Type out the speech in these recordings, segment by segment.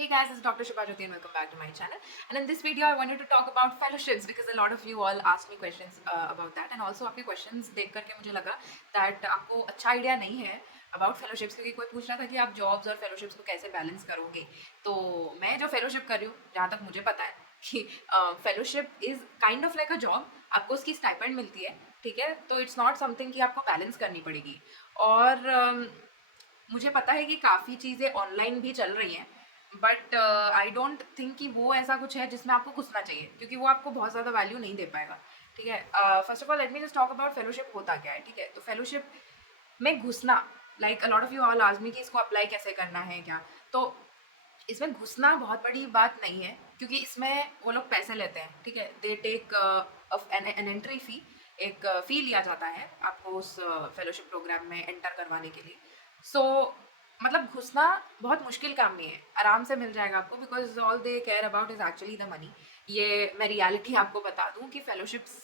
Hey guys, this is Dr. Shubha Jyoti and welcome back to my channel. And in this video, I wanted to talk about fellowships because a lot of you all asked me questions about that. And also आपके questions देख करके मुझे लगा that आपको अच्छा idea नहीं है about fellowships क्योंकि कोई पूछ रहा था कि आप jobs और fellowships को कैसे balance करोगे. तो मैं जो fellowship कर रही हूँ, जहाँ तक मुझे पता है कि fellowship is kind of like a job. आपको उसकी stipend मिलती है, ठीक है? तो it's not something कि आपको balance करनी पड़ेगी. और मुझे पता है कि काफ़ी चीज़ें ऑनलाइन भी चल रही हैं बट आई डोंट थिंक कि वो ऐसा कुछ है जिसमें आपको घुसना चाहिए क्योंकि वो आपको बहुत ज़्यादा वैल्यू नहीं दे पाएगा. ठीक है. First of all let me just talk about fellowship होता क्या है. ठीक है. तो फेलोशिप में घुसना like a lot of you all ask me कि इसको अप्लाई कैसे करना है क्या. तो इसमें घुसना बहुत बड़ी बात नहीं है क्योंकि इसमें वो लोग पैसे लेते हैं. ठीक है. They take an entry fee. एक फ़ी लिया जाता है आपको उस फेलोशिप प्रोग्राम में एंटर करवाने के लिए. सो मतलब घुसना बहुत मुश्किल काम नहीं है, आराम से मिल जाएगा आपको because all they care about is actually the money. ये मैं रियलिटी आपको बता दूं कि फेलोशिप्स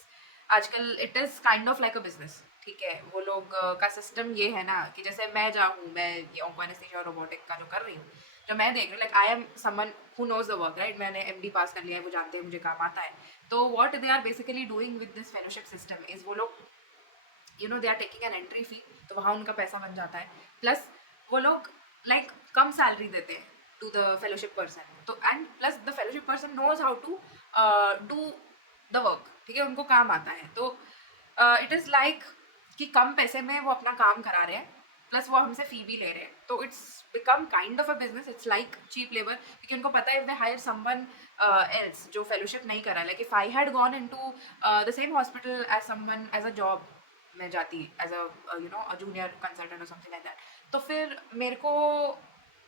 आजकल it is kind of like a business. ठीक है. वो लोग का सिस्टम ये है ना कि जैसे मैं जाऊँ, मैं ये ऑन्को एनेस्थीसिया और रोबोटिक का जो कर रही हूँ, जो मैं देख रही हूँ, like I am someone who knows the work right. मैंने एमडी पास कर लिया है, वो जानते हैं मुझे काम आता है. तो what they are basically doing with this fellowship system is वो लोग they are taking an entry fee. तो वहाँ उनका पैसा बन जाता है. प्लस वो लोग लाइक कम सैलरी देते हैं टू द फेलोशिप पर्सन. तो and plus the fellowship person knows how to do the work. ठीक है. उनको काम आता है. तो इट इज़ लाइक कि कम पैसे में वो अपना काम करा रहे हैं प्लस वो हमसे फ़ी भी ले रहे हैं. तो it's become kind of a business. It's like cheap labour क्योंकि उनको पता है if they hire someone else जो फेलोशिप नहीं करा. Like if I had gone into the same hospital as someone as a job मैं जाती एज अ जूनियर कंसल्टेंट और समथिंग लाइक दैट, तो फिर मेरे को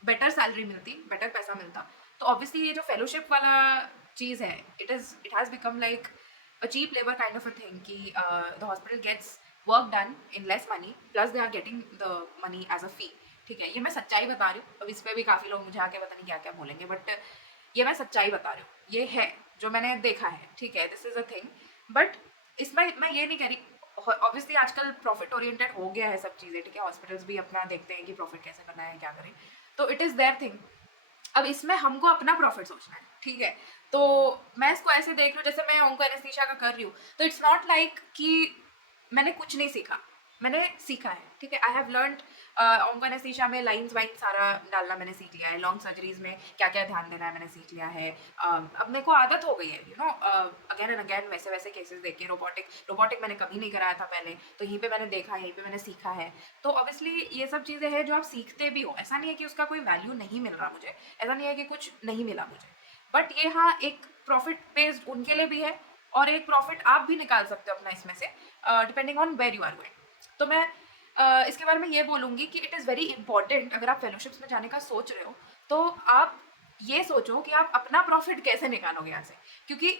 बेटर सैलरी मिलती, बेटर पैसा मिलता. तो ऑब्वियसली ये जो फेलोशिप वाला चीज़ है it has become like a cheap labour kind of a thing कि the hospital gets work done in less money plus they are getting the money as a fee. ठीक है. ये मैं सच्चाई बता रही हूँ. अब इस पर भी काफ़ी लोग मुझे आके पता नहीं क्या क्या बोलेंगे बट ये मैं सच्चाई बता रही हूँ. ये है जो मैंने देखा है. ठीक है. This is a thing. But इसमें मैं ये नहीं कह रही. ऑब्वियसली आजकल प्रॉफिट ओरिएंटेड हो गया है सब चीज़ें. ठीक है. हॉस्पिटल्स भी अपना देखते हैं कि प्रॉफिट कैसे करना है, क्या करें. तो इट इज़ देयर थिंग. अब इसमें हमको अपना प्रॉफिट सोचना है. ठीक है. तो मैं इसको ऐसे देख रही हूँ जैसे मैं ओंको एनेस्थीसिया का कर रही हूँ. तो इट्स नॉट लाइक कि मैंने कुछ नहीं सीखा, मैंने सीखा है. ठीक है. I have learned onco anaesthesia में लाइन्स वाइन सारा डालना मैंने सीख लिया है. लॉन्ग सर्जरीज में क्या क्या ध्यान देना है मैंने सीख लिया है. अब मेरे को आदत हो गई है अगेन एंड अगेन वैसे वैसे केसेस देख के. रोबोटिक मैंने कभी नहीं कराया था पहले, तो यहीं पे मैंने देखा है, यहीं पे मैंने सीखा है. तो ऑब्वियसली ये सब चीज़ें हैं जो आप सीखते भी हो. ऐसा नहीं है कि उसका कोई वैल्यू नहीं मिल रहा मुझे, ऐसा नहीं है कि कुछ नहीं मिला मुझे. बट ये हाँ एक प्रॉफिट बेस्ड उनके लिए भी है और एक प्रॉफिट आप भी निकाल सकते हो अपना इसमें से depending on where you are going. तो मैं इसके बारे में ये बोलूँगी कि इट इज़ वेरी इंपॉर्टेंट अगर आप फेलोशिप्स में जाने का सोच रहे हो तो आप ये सोचो कि आप अपना प्रॉफिट कैसे निकालोगे यहाँ से. क्योंकि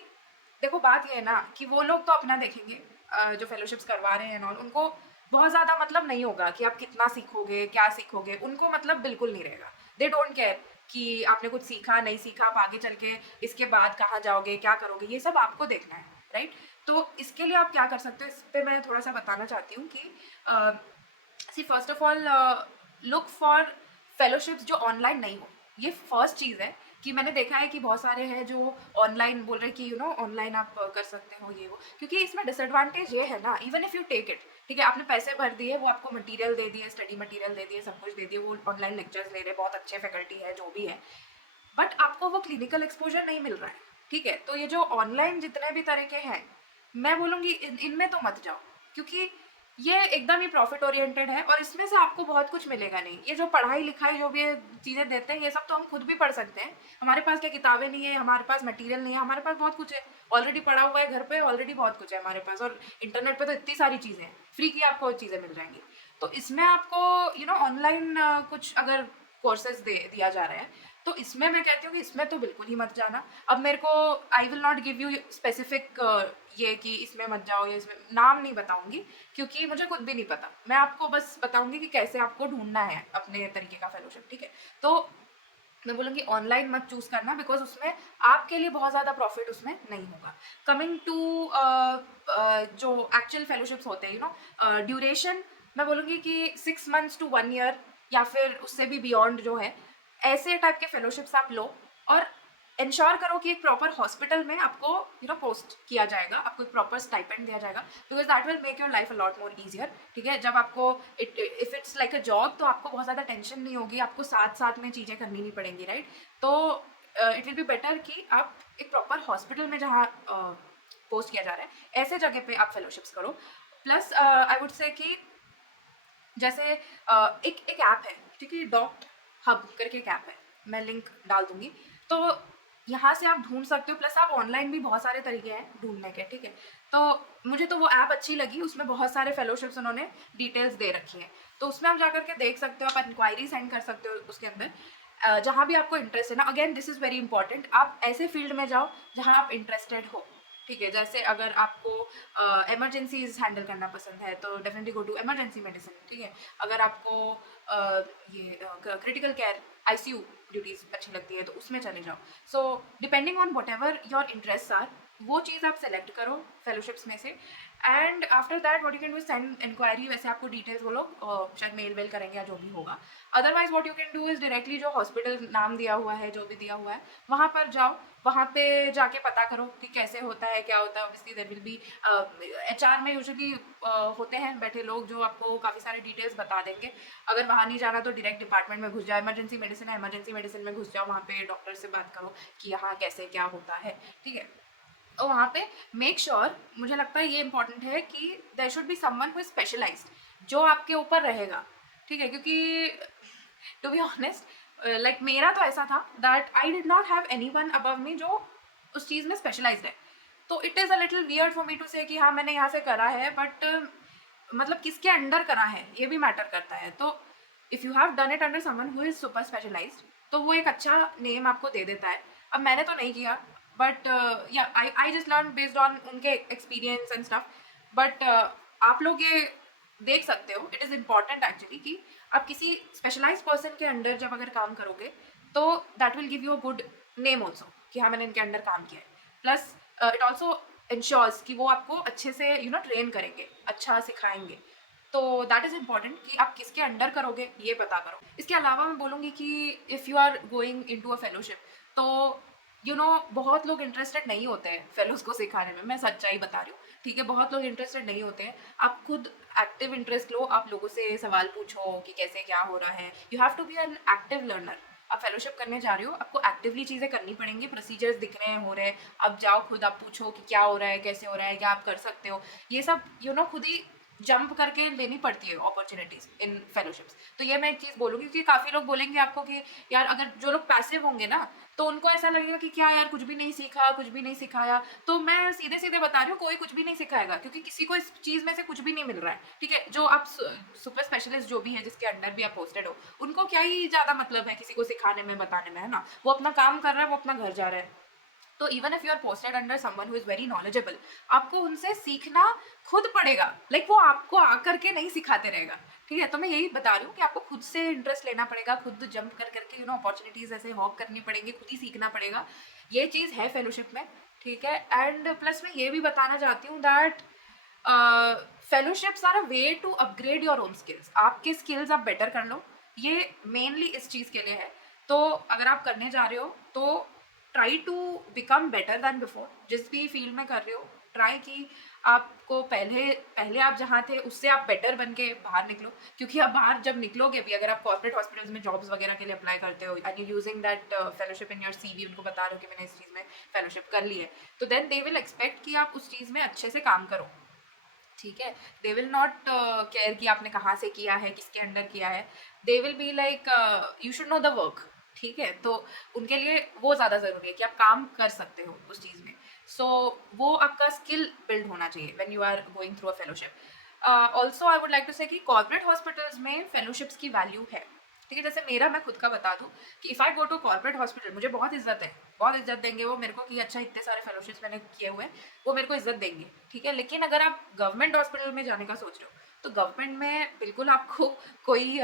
देखो बात ये है ना कि वो लोग तो अपना देखेंगे जो फेलोशिप्स करवा रहे हैं और उनको बहुत ज़्यादा मतलब नहीं होगा कि आप कितना सीखोगे, क्या सीखोगे. उनको मतलब बिल्कुल नहीं रहेगा. दे डोंट केयर कि आपने कुछ सीखा नहीं सीखा, आप आगे चल के इसके बाद कहाँ जाओगे, क्या करोगे, ये सब आपको देखना है. राइट. तो इसके लिए आप क्या कर सकते हो इस पर मैं थोड़ा सा बताना चाहती हूँ कि see first of all look for fellowships जो ऑनलाइन नहीं हो. ये फर्स्ट चीज़ है कि मैंने देखा है कि बहुत सारे हैं जो ऑनलाइन बोल रहे हैं कि ऑनलाइन आप कर सकते हो ये वो. क्योंकि इसमें डिसएडवांटेज ये है ना, even if you take it, ठीक है, आपने पैसे भर दिए, वो आपको मटेरियल दे दिए, स्टडी मटेरियल दे दिए, सब कुछ दे दिए, वो ऑनलाइन लेक्चर्स ले रहे, बहुत अच्छे फैकल्टी है जो भी है, बट आपको वो क्लिनिकल एक्सपोजर नहीं मिल रहा है. ठीक है. तो ये जो ऑनलाइन जितने भी तरीके हैं मैं बोलूँगी इनमें तो मत जाओ क्योंकि ये एकदम ही प्रॉफिट ओरिएंटेड है और इसमें से आपको बहुत कुछ मिलेगा नहीं. ये जो पढ़ाई लिखाई जो भी ये चीज़ें देते हैं ये सब तो हम खुद भी पढ़ सकते हैं. हमारे पास क्या किताबें नहीं है, हमारे पास मटेरियल नहीं है, हमारे पास बहुत कुछ है ऑलरेडी पढ़ा हुआ है घर पे. ऑलरेडी बहुत कुछ है हमारे पास और इंटरनेट पे तो इतनी सारी चीज़ें हैं, फ्री की आपको चीज़ें मिल जाएंगी. तो इसमें आपको ऑनलाइन कुछ अगर कोर्सेज दिया जा रहा है तो इसमें मैं कहती हूँ कि इसमें तो बिल्कुल ही मत जाना. अब मेरे को I will not give you specific ये कि इसमें मत जाओ या इसमें नाम नहीं बताऊंगी क्योंकि मुझे खुद भी नहीं पता. मैं आपको बस बताऊंगी कि कैसे आपको ढूंढना है अपने तरीके का फेलोशिप. ठीक है. तो मैं बोलूँगी ऑनलाइन मत चूज़ करना बिकॉज उसमें आपके लिए बहुत ज़्यादा प्रॉफिट उसमें नहीं होगा. कमिंग टू जो एक्चुअल फेलोशिप्स होते हैं ड्यूरेशन मैं बोलूँगी कि 6 months to 1 year या फिर उससे भी बियॉन्ड जो है ऐसे टाइप के फेलोशिप्स आप लो और इंश्योर करो कि एक प्रॉपर हॉस्पिटल में आपको पोस्ट किया जाएगा, आपको एक प्रॉपर स्टाइपेंड दिया जाएगा, because that will make your life a lot more easier. ठीक है, जब आपको if it's like a job तो आपको बहुत ज़्यादा टेंशन नहीं होगी, आपको साथ साथ में चीज़ें करनी नहीं पड़ेंगी, राइट। तो इट विल बी बेटर कि आप एक प्रॉपर हॉस्पिटल में जहाँ पोस्ट किया जा रहा है ऐसे जगह पे आप फेलोशिप्स करो। प्लस आई वुड से कि जैसे एक ऐप है, ठीक है, डॉक्ट हब करके एक ऐप है, मैं लिंक डाल दूंगी। तो यहाँ से आप ढूंढ सकते हो, प्लस आप ऑनलाइन भी बहुत सारे तरीके हैं ढूंढने के, ठीक है। तो मुझे तो वो ऐप अच्छी लगी, उसमें बहुत सारे फेलोशिप्स उन्होंने डिटेल्स दे रखी हैं, तो उसमें आप जाकर के देख सकते हो, आप इंक्वायरी सेंड कर सकते हो उसके अंदर, जहाँ भी आपको इंटरेस्ट है ना। Again this is very important, आप ऐसे फील्ड में जाओ जहाँ आप इंटरेस्टेड हो, ठीक है। जैसे अगर आपको इमरजेंसीज हैंडल करना पसंद है तो definitely go to emergency medicine, ठीक है। अगर आपको ये क्रिटिकल केयर आईसीयू ड्यूटीज अच्छी लगती है तो उसमें चले जाओ। So depending on whatever your interest are, वो चीज़ आप सेलेक्ट करो फेलोशिप्स में से, and after that what you can do send inquiry. वैसे आपको डिटेल्स वो लोग शायद मेल वेल करेंगे या जो भी होगा। Otherwise what you can do is directly जो हॉस्पिटल नाम दिया हुआ है, जो भी दिया हुआ है, वहाँ पर जाओ, वहाँ पे जाके पता करो कि कैसे होता है, क्या होता है। Obviously there will be HR में यूजुअली होते हैं बैठे लोग जो आपको काफ़ी सारे डिटेल्स बता देंगे। अगर वहाँ नहीं जाना तो डायरेक्ट डिपार्टमेंट में घुस जाओ, इमरजेंसी मेडिसिन है, इमरजेंसी मेडिसिन में घुस जाओ, वहाँ पे डॉक्टर से बात करो कि यहाँ कैसे क्या होता है, ठीक है। और वहाँ पे मेक श्योर मुझे लगता है ये इंपॉर्टेंट है कि there should be someone who is specialised, जो आपके ऊपर रहेगा, ठीक है। क्योंकि टू बी ऑनेस्ट लाइक मेरा तो ऐसा था that I did not have anyone above me जो उस चीज़ में स्पेशलाइज्ड है। तो it is a little weird for me to say कि हाँ मैंने यहाँ से करा है, बट मतलब किसके अंडर करा है ये भी मैटर करता है। तो if you have done it under someone who is super specialised तो वो एक अच्छा नेम आपको दे देता है। अब मैंने तो नहीं किया, बट या I just learn based on उनके एक्सपीरियंस एंड स्टफ। बट आप लोग ये देख सकते हो, इट इज़ इम्पॉर्टेंट एक्चुअली कि आप किसी स्पेशलाइज पर्सन के अंडर जब अगर काम करोगे तो that will give you a good name also कि हाँ मैंने इनके अंडर काम किया है। प्लस इट ऑल्सो इंश्योर्स कि वो आपको अच्छे से ट्रेन करेंगे, अच्छा सिखाएंगे। तो दैट इज़ इम्पॉर्टेंट कि आप किसके अंडर करोगे ये पता करो। इसके अलावा मैं बोलूँगी कि if you are going into a fellowship तो बहुत लोग इंटरेस्टेड नहीं होते हैं फेलोज को सिखाने में, मैं सच्चाई बता रही हूँ, ठीक है। बहुत लोग इंटरेस्टेड नहीं होते हैं। आप खुद एक्टिव इंटरेस्ट लो, आप लोगों से सवाल पूछो कि कैसे क्या हो रहा है। You have to be an active learner. आप फेलोशिप करने जा रहे हो, आपको एक्टिवली चीज़ें करनी पड़ेंगी, प्रोसीजर्स दिख रहे हैं, हो रहे हैं, आप जाओ खुद, आप पूछो कि क्या हो रहा है, कैसे हो रहा है, क्या आप कर सकते हो। ये सब खुद ही जंप करके लेनी पड़ती है अपॉर्चुनिटीज इन फेलोशिप्स। तो ये मैं एक चीज़ बोलूँगी कि काफ़ी लोग बोलेंगे आपको कि यार अगर जो लोग पैसिव होंगे ना तो उनको ऐसा लगेगा कि क्या यार कुछ भी नहीं सीखा, कुछ भी नहीं सिखाया। तो मैं सीधे सीधे बता रही हूँ, कोई कुछ भी नहीं सिखाएगा क्योंकि किसी को इस चीज़ में से कुछ भी नहीं मिल रहा है, ठीक है। जो आप सुपर स्पेशलिस्ट जो भी है जिसके अंडर भी आप पोस्टेड हो, उनको क्या ही ज़्यादा मतलब है किसी को सिखाने में बताने में, है ना। वो अपना काम कर रहा है, वो अपना घर जा रहा है। तो even if you are posted under someone who is very knowledgeable, आपको उनसे सीखना खुद पड़ेगा। लाइक वो आपको आकर के नहीं सिखाते रहेगा, ठीक है। तो मैं यही बता रही हूँ कि आपको खुद से इंटरेस्ट लेना पड़ेगा, खुद जंप कर करके अपॉर्चुनिटीज ऐसे हॉक करनी पड़ेंगी, खुद ही सीखना पड़ेगा। ये चीज़ है फेलोशिप में, ठीक है। एंड प्लस मैं ये भी बताना चाहती हूँ that fellowships are a way to upgrade your own skills. आपके स्किल्स आप बेटर कर लो, ये मेनली इस चीज़ के लिए है। तो अगर आप करने जा रहे हो तो try to become better than before. जिस भी फील्ड में कर रहे हो ट्राई कि आपको पहले पहले आप जहाँ थे उससे आप बेटर बन के बाहर निकलो। क्योंकि आप बाहर जब निकलोगे भी, अगर आप कॉर्पोरेट हॉस्पिटल्स में जॉब्स वगैरह के लिए अप्लाई करते हो and you using that fellowship in your CV, उनको बता रहे हो कि मैंने इस चीज़ में फेलोशिप कर ली है, तो देन दे विल एक्सपेक्ट कि आप उस चीज़ में अच्छे से काम करो, ठीक है। दे विल नॉट केयर कि आपने कहाँ से किया है, किसके अंडर किया है। They will be like you should know the work, ठीक है। तो उनके लिए वो ज़्यादा ज़रूरी है कि आप काम कर सकते हो उस चीज़ में। सो वो आपका स्किल बिल्ड होना चाहिए when you are going through a fellowship. Also I would like to say कि कॉर्पोरेट हॉस्पिटल्स में फेलोशिप्स की वैल्यू है, ठीक है। जैसे मेरा, मैं खुद का बता दूँ कि if I go to corporate hospital, मुझे बहुत इज्जत है, बहुत इज्जत देंगे वो मेरे को कि अच्छा इतने सारे फेलोशिप्स मैंने किए हुए हैं, वो मेरे को इज्जत देंगे, ठीक है। लेकिन अगर आप गवर्नमेंट हॉस्पिटल में जाने का सोच रहे हो तो गवर्नमेंट में बिल्कुल आपको कोई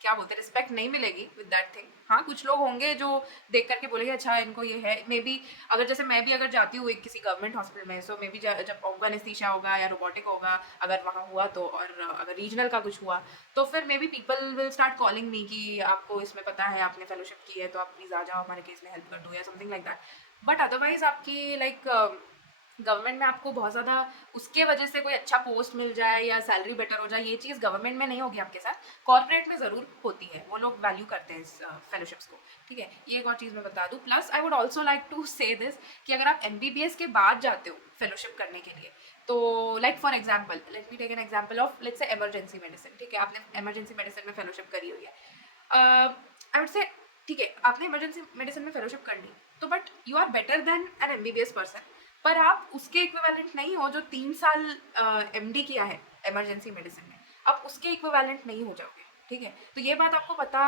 क्या बोलते हैं, रिस्पेक्ट नहीं मिलेगी विद दैट थिंग। हाँ, कुछ लोग होंगे जो देख करके बोलेंगे अच्छा इनको ये है, मे बी अगर जैसे मैं भी अगर जाती हूँ एक किसी गवर्नमेंट हॉस्पिटल में, सो मे बी जब ऑर्गन एनेस्थीसिया होगा या रोबोटिक होगा, अगर वहाँ हुआ तो, और अगर रीजनल का कुछ हुआ तो फिर may be people will start calling me कि आपको इसमें पता है, आपने फेलोशिप की है तो आप प्लीज़ आ जाओ हमारे केस में हेल्प कर दो या something like that. But otherwise आपकी लाइक गवर्नमेंट में आपको बहुत ज़्यादा उसके वजह से कोई अच्छा पोस्ट मिल जाए या सैलरी बेटर हो जाए, ये चीज़ गवर्नमेंट में नहीं होगी आपके साथ, कॉर्पोरेट में ज़रूर होती है, वो लोग वैल्यू करते हैं इस फेलोशिप्स को। ठीक है, ये एक और चीज़ मैं बता दूँ। Plus I would also like to say this कि अगर आप MBBS के बाद जाते हो फेलोशिप करने के लिए, तो like for example let me take an example of let's say emergency medicine. ठीक है, आपने एमरजेंसी मेडिसिन में फेलोशिप करी हुई है, आई वुड से ठीक है आपने इमरजेंसी मेडिसिन में फेलोशिप कर ली, तो but you are better then an MBBS person, पर आप उसके इक्विवेलेंट नहीं हो जो 3 साल MD किया है इमरजेंसी मेडिसिन में, आप उसके इक्विवेलेंट नहीं हो जाओगे। ठीक है, तो ये बात आपको पता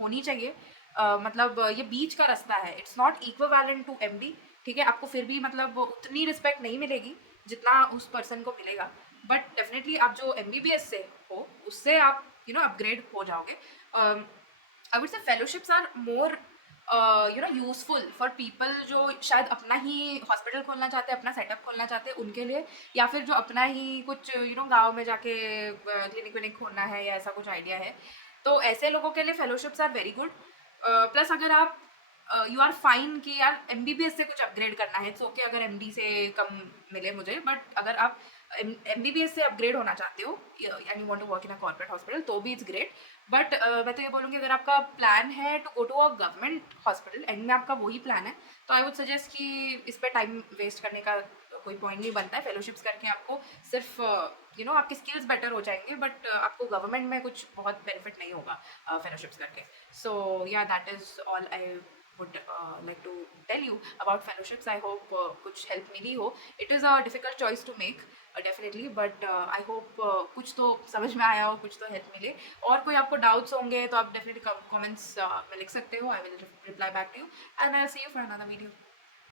होनी चाहिए। मतलब ये बीच का रास्ता है, it's not equivalent to MD। ठीक है, आपको फिर भी मतलब उतनी रिस्पेक्ट नहीं मिलेगी जितना उस पर्सन को मिलेगा, बट डेफिनेटली आप जो MBBS से हो उससे आप अपग्रेड हो जाओगे। I would say fellowships are more useful for people जो शायद अपना ही हॉस्पिटल खोलना चाहते हैं, अपना सेटअप खोलना चाहते हैं उनके लिए, या फिर जो अपना ही कुछ गाँव में जाके क्लिनिक विनिक खोलना है या ऐसा कुछ आइडिया है, तो ऐसे लोगों के लिए fellowships are very good. Plus अगर आप यू आर फाइन कि यार MBBS से कुछ अपग्रेड करना है, इट्स ओके अगर MD से कम मिले मुझे, बट अगर आप MBBS से अपग्रेड होना चाहते हो and you want to work in a corporate hospital तो भी इट्स ग्रेट। बट मैं तो ये बोलूँगी अगर आपका प्लान है to go to a government hospital, end में आपका वही प्लान है, तो आई वुड सजेस्ट कि इस पर टाइम वेस्ट करने का कोई पॉइंट नहीं बनता है। फेलोशिप्स करके आपको सिर्फ आपके स्किल्स बेटर हो जाएंगे, बट आपको गवर्नमेंट में कुछ बहुत बेनिफिट नहीं होगा फेलोशिप्स करके। सो या that is all I would like to tell you about fellowships. I hope कुछ help मिली हो. It is a difficult choice to make definitely, but I hope कुछ तो समझ में आया हो, कुछ तो help मिले। और कोई आपको doubts होंगे तो आप definitely comments में लिख सकते हो. I will reply back to you and I'll see you for another video.